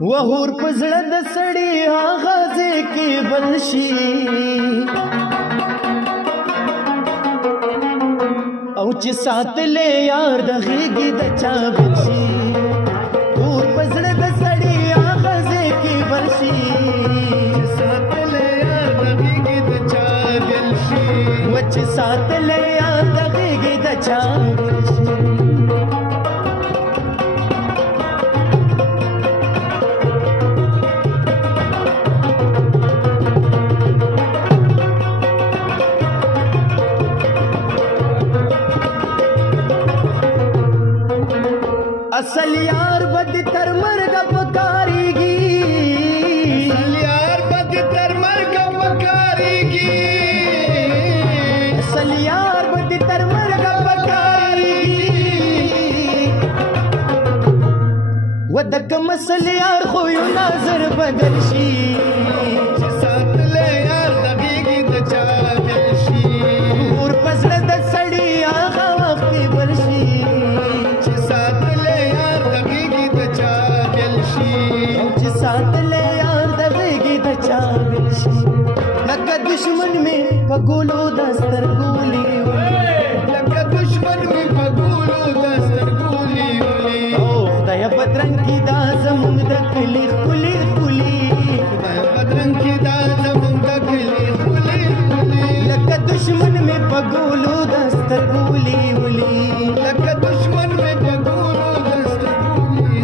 وهور پزړه د سړی هغه ځکه بلشي او چې ساتلې یار د غېږې د چا بلشي وهور پزړه د سړی هغه ځکه بلشي ساتلې یار د غېږې د چا بلشي و چې ساتلې یار د غېږې د چا بلشي اصل یار بد تر مرګ پکاريږي اصل یار بد تر مرګ پکاريږي اصل یار بد تر مرګ پکاريږي ودک مسل یار خو یو نظر بدل شي چې ساتلې یار د غېږې د چا بل شي ور پسړه د سړی هغه وخت بل شي چې ساتلې یار د غېږې د چا بل شي او چې ساتلې یار د غېږې د چا بل شي لکه دشمن مې په ګولو د سترګولې لکه دشمن مې په ګولو د سترګولې او خدای بدرنګ کې دا زمونږ د کلي ښکلي ښکلي خدای بدرنګ کې دا زمونږ د کلي ښکلي ښکلي لکه دشمن مې په ګولو د سترګولې ولي لکه دشمن مې په ګولو د سترګولې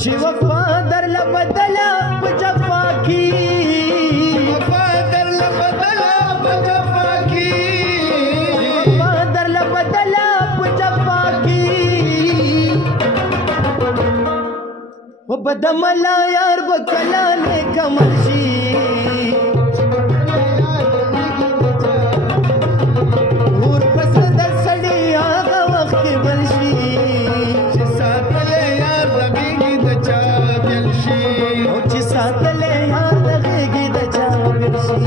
چې وفا درله بدله په جفا کې وفا درله بدله په جفا کې وفا درله بدله په جفا کې و بدملا یار بکلا نه کمل شي ور پس د سړی هغه وخت بل شي چې ساتلې یار د غېږې د چا بل شي او چې ساتلې یار د غېږې د چا بل شي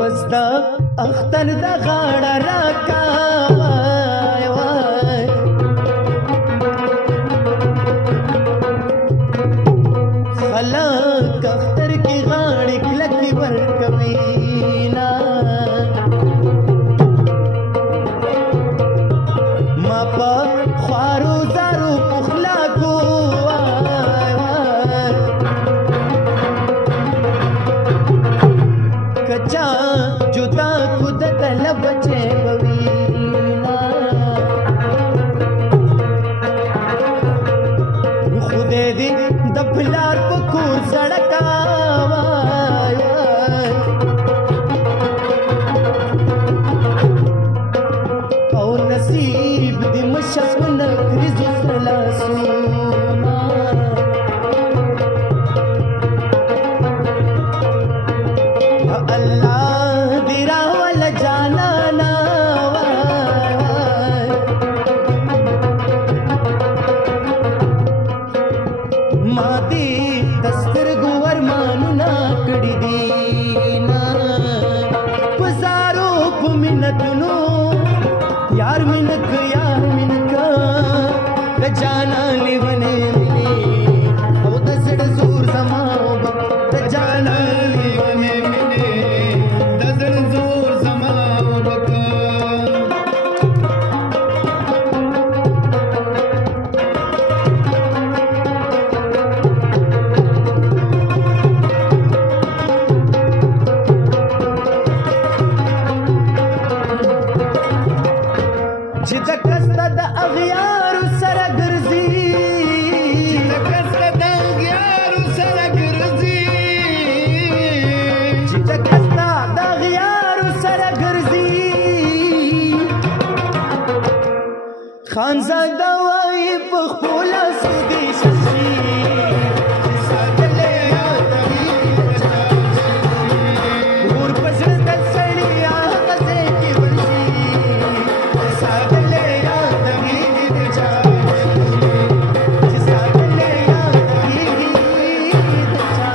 ورځ د اختر د غاړه راکا وای وای خلک اختر کې غاړې کلکې ورکوي نه ما په خوارو زارو پخلا کو وای وای کچا جدا خود تل بچے بوینا خود دې د پلار په کور سړکا وای او نصیب دې مشفن کریزو سلاسونا الله دی راول جانانا وای وای ما دې دسترګو ورمانونه کړي دي نا پزارو په منتونو یار منک जाना लिवने मिली वो दसड़ सूर समाओ जाना लिवने मिली خانزاده وای په خپل سودي شي ساتلې یاد دې ور پسړ د سړی هغه ځای کې ورشي ساتلې یاد دې چا ساتلې یاد دې چا